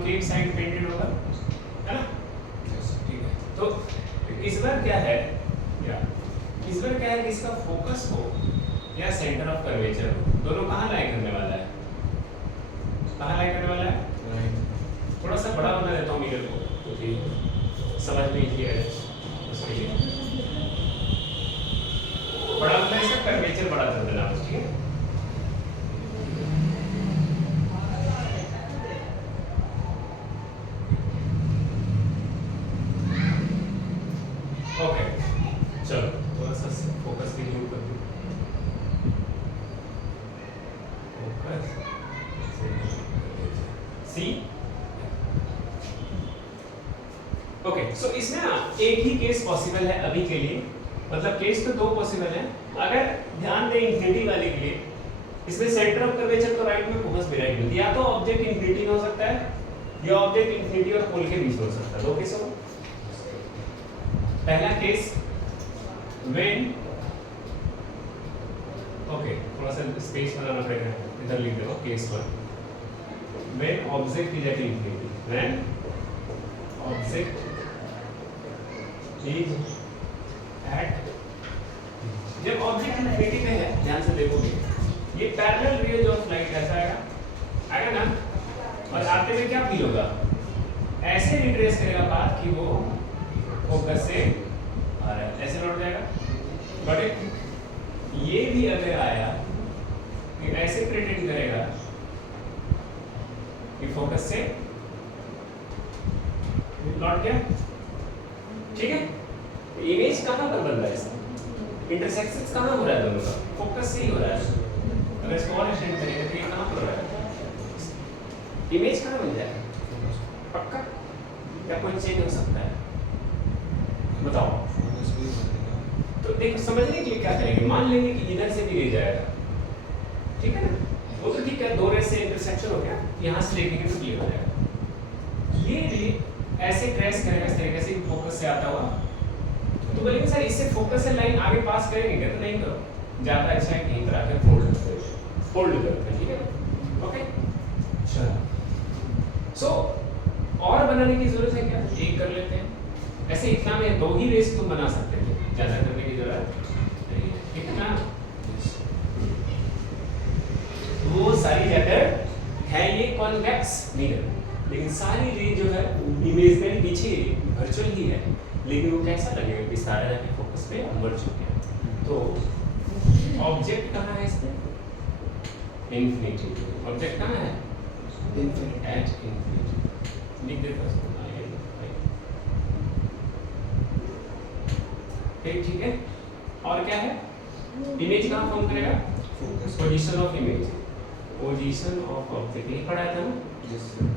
Concave side painted होगा, है ना? ठीक है। तो इस बार क्या है, इस बार क्या है कि इसका फोकस हो या सेंटर ऑफ कर्वेचर हो, दोनों कहाँ लाई करने वाला है? कहाँ लाई करने वाला है? थोड़ा सा बड़ा बना देता हूँ मिरर को क्योंकि समझ में इजी है उसके लिए। बड़ा मतलब इसका कर्वेचर बड़ा कर देना बस, ठीक है? ओके, चलो थोड़ा सा फोकस के लिए कर दूँ। सी ओके, सो इसमें ना एक ही केस पॉसिबल है अभी के लिए, मतलब केस तो दो पॉसिबल है। अगर ध्यान दें इंफिनिटी वाले के लिए, इसमें सेंटर ऑफ कर्वेचर तो राइट में, फोकस भी राइट में, या तो ऑब्जेक्ट इंफिनिटी में हो सकता है या ऑब्जेक्ट इंफिनिटी और पोल के बीच हो सकता है। दो केस हो। पहला केस व्हेन, ओके थोड़ा सा स्पेस बनाना पड़ेगा, इधर लिख दो case 1, when object is at infinity, when object is at, जब ऑब्जेक्ट इंफिनिटी पे है, ध्यान से देखोगे ये पैरेलल रेज ऑफ लाइट ऐसा आएगा ना, और आते हुए क्या फील होगा, ऐसे रिट्रेस करेगा पाथ कि वो फोकस से आ रहा है, ऐसे लौट जाएगा। बट ये भी अगर आया कि ऐसे प्रेटेंड करेगा कि फोकस से लौट गया, ठीक है? इमेज कहाँ पर बन रहा है इसका, इंटरसेक्शंस कहाँ हो रहा है दोनों का, फोकस से ही हो रहा है। अगर इसको और एक्सटेंड करेंगे तो ये कहाँ पर हो रहा है, इमेज कहाँ बन जाएगा, पक्का या कोई चेंज हो सकता है, बताओ? तो देखो समझने के लिए क्या करेंगे, मान लेंगे कि इधर से भी ले जाएगा, ठीक है ना, वो तो ठीक है, दो रेस से इंटरसेक्शन हो गया, यहाँ से लेके तो ये हो जाएगा, ये भी ऐसे क्रैश करेगा इस तरीके से फोकस से आता हुआ, तो बोलेंगे सर इससे फोकस से लाइन आगे पास करेंगे क्या? तो नहीं करो, ज्यादा अच्छा है कहीं पर आकर फोल्ड करते हैं, ठीक है? ओके चलो, सो और बनाने की जरूरत है क्या? एक कर लेते हैं, ऐसे इतना में दो ही रेस तुम बना सकते थे, ज्यादा करने की जरूरत नहीं है, ठीक है ना? वो सारी जगह है ये कॉन्वेक्स मिरर, लेकिन सारी रे जो है इमेजिनरी पीछे वर्चुअल ही है, लेकिन वो कैसा लगेगा कि सारे जाके फोकस पे मर चुके हैं। तो ऑब्जेक्ट कहाँ है इसमें? इंफिनिटी। ऑब्जेक्ट कहाँ है? Infinity, at infinity. लिख देता हूँ ठीक है। और क्या है? इमेज कहाँ फॉर्म करेगा? Position of image, position of object, यही पढ़ाया था ना?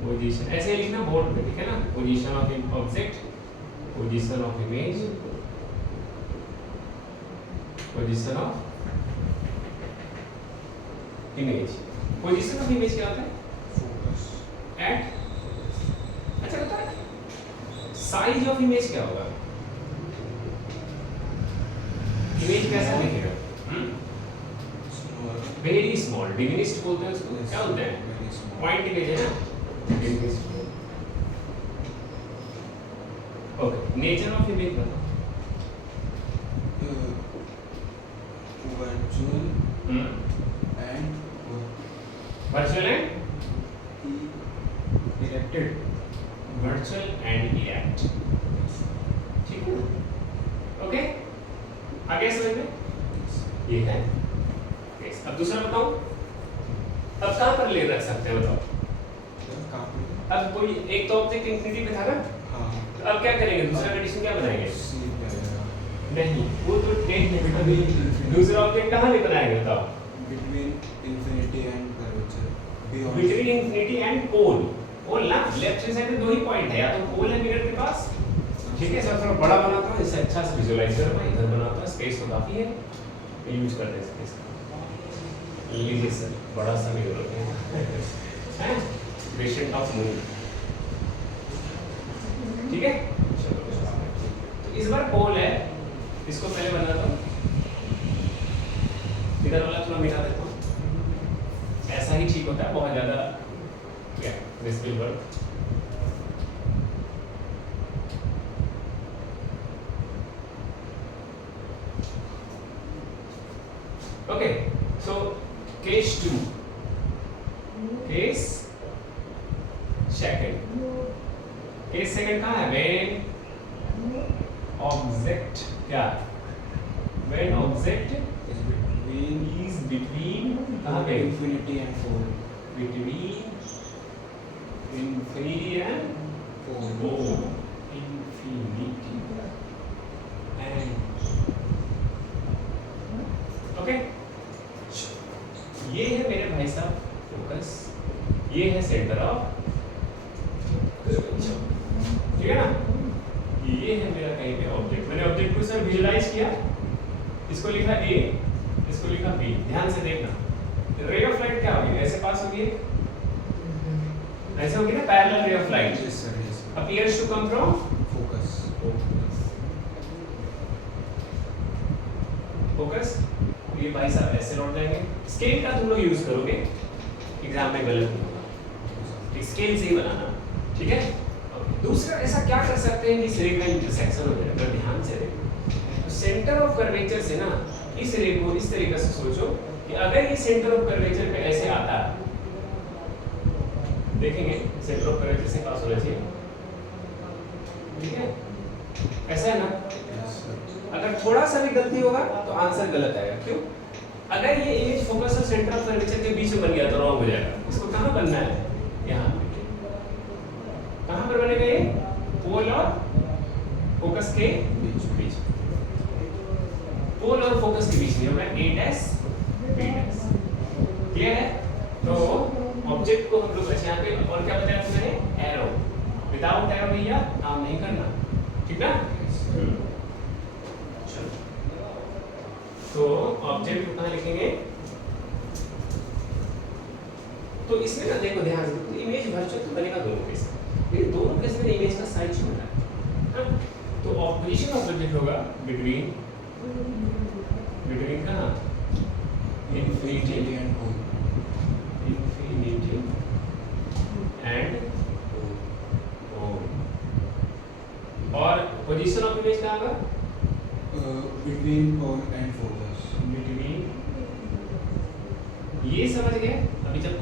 पोजीशन ऐसे लिखना बोर्ड पे, ठीक है ना? Position of object, position of image, position of image. Position of image क्या होता है? फोकस एट, अच्छा बता, साइज ऑफ इमेज क्या होगा? इमेज कैसा दिखेगा? वेरी स्मॉल, डिमिनिश्ड बोलते हैं उसको, क्या बोलते हैं? पॉइंट इमेज है ना, diminished. Okay, nature of image बताओ। Virtual and erected, virtual and erect, ठीक है? ओके, आगे समझ में ये है। अब दूसरा बताओ, अब कहाँ पर ले रख सकते हैं बताओ? अब कोई एक तो ऑब्जेक्ट इंफिनिटी पे था ना, तो अब क्या करेंगे? दूसरा कंडीशन क्या बनाएंगे? नहीं, वो तो अभी दूसरा ऑब्जेक्ट कहाँ पे बनाएंगे बताओ? Between infinity and curvature, between infinity and pole. Pole ना, लेफ्ट साइड में दो ही पॉइंट है, या तो पोल है मिरर के पास, ठीक है? सर थोड़ा बड़ा बनाता हूँ, इससे अच्छा से विजुअलाइज कर पाए, इधर बनाता हूँ, स्पेस तो काफी है, यूज करते हैं स्पेस। लीजिए सर, बड़ा सा मिरर है, पेशेंट ऑफ मून, ठीक है? तो इस बार पोल है, इसको पहले बनाता हूँ, इधर वाला थोड़ा मिटा देता हूँ, ऐसा ही ठीक होता है, बहुत ज्यादा क्या this will work. Okay so case 2 case second कहाँ है व्हेन ऑब्जेक्ट क्या व्हेन ऑब्जेक्ट is between कहाँ पे infinity and 4 between infinity and 4 infinity and okay ये है मेरे भाई साहब फोकस ये है सेंटर ऑफ ठीक है ना ये है मेरा कहीं पे ऑब्जेक्ट मैंने ऑब्जेक्ट को सर विजुलाइज किया इसको लिखा ए इसको लिखा बी ध्यान से देखना रे ऑफ लाइट क्या होगी ऐसे पास होगी ऐसे होगी ना parallel ray of light yes sir yes sir. appears to come from focus focus ये भाई साहब ऐसे लौट जाएंगे स्केल का तुम लोग यूज करोगे एग्जाम में गलत नहीं होगा स्केल से ही बनाना ठीक है दूसरा ऐसा क्या कर सकते हैं कि इस रे का इंटरसेक्शन हो जाए अगर ध्यान से देखो तो सेंटर ऑफ कर्वेचर से ना इस रे को इस तरीके से सोचो कि अगर ये सेंटर ऑफ कर्वेचर पे ऐसे आता है देखेंगे सेंटर ऑफ कर्वेचर से पास होना चाहिए ठीक है ऐसा है ना yes sir. अगर थोड़ा सा भी गलती होगा तो आंसर गलत आएगा क्यों अगर ये इमेज फोकस और सेंटर ऑफ कर्वेचर के बीच में बन गया तो रॉन्ग हो जाएगा इसको कहाँ बनना है यहाँ कहाँ पर बनेगा ये पोल और फोकस के बीच पोल और फोकस के बीच में होगा a dash b dash clear है तो ऑब्जेक्ट को हम लोग बस यहाँ पे और क्या बताया तुमने एरो विदाउट एरो भैया काम नहीं करना ठीक ना चलो तो ऑब्जेक्ट को कहाँ लिखेंगे तो इसमें ना देखो ध्यान से इमेज वर्चुअल तो बनेगा दोनों केस लेकिन दोनों केस में इमेज का साइज छोटा है तो पोजीशन ऑफ ऑब्जेक्ट होगा बिटवीन कहाँ infinity and 4 infinity and और पोजीशन ऑफ इमेज कहाँ होगा between pole and focus between ये समझ गए अभी जब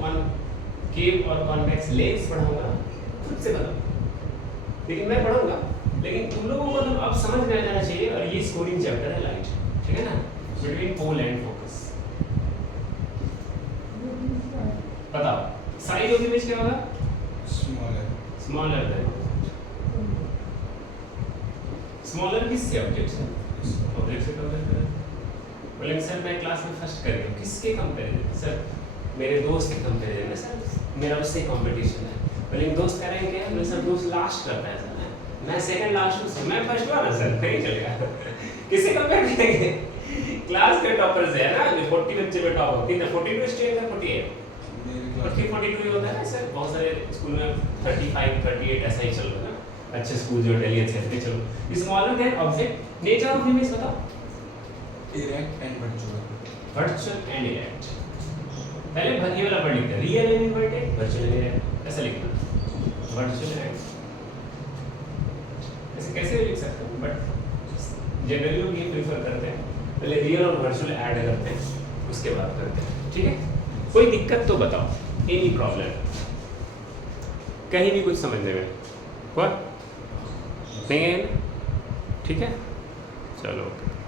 केव और कॉन्वेक्स लेंस पढ़ाऊंगा खुद से बताओ लेकिन मैं पढ़ाऊंगा लेकिन तुम लोगों को तो अब समझ में आ जाना चाहिए और ये स्कोरिंग चैप्टर है लाइट ठीक है ना बिटवीन पोल एंड फोकस बताओ साइज ऑफ इमेज क्या होगा smaller स्मॉलर किससे ऑब्जेक्ट से ऑब्जेक्ट से कंपेयर करें बोलेंगे सर मैं क्लास में फर्स्ट कर रही हूँ किसके कंपेरिजन सर मेरे दोस्त के कंपेरिजन में सर मेरा उससे कंपटीशन है बोलेंगे दोस्त कह रहे हैं क्या मेरे सर दोस्त लास्ट करता है सर मैं सेकंड लास्ट हूँ मैं फर्स्ट हुआ ना सर नहीं चलेगा किससे कंपेयर करेंगे क्लास के टॉपर से है ना जो 40 बच्चे में टॉप होती है 42 स्टेट है 48 42 होता है ना सर बहुत सारे स्कूल में 35 38 ऐसा ही चल रहा है ना अच्छे स्कूल जो दिल्ली अच्छे थे चलो smaller than object nature of image बताओ erect and virtual and erect पहले ये वाला पढ़ लिखते हैं real and inverted virtual and erect ऐसा लिखना वर्चुअल एंड ऐसे कैसे भी लिख सकते हैं बट जनरली लोग ये प्रेफर करते हैं पहले रियल और वर्चुअल ऐड करते हैं उसके बाद करते हैं ठीक है कोई दिक्कत तो बताओ एनी प्रॉब्लम कहीं भी कुछ समझने में कोई नहीं है ठीक है चलो ओके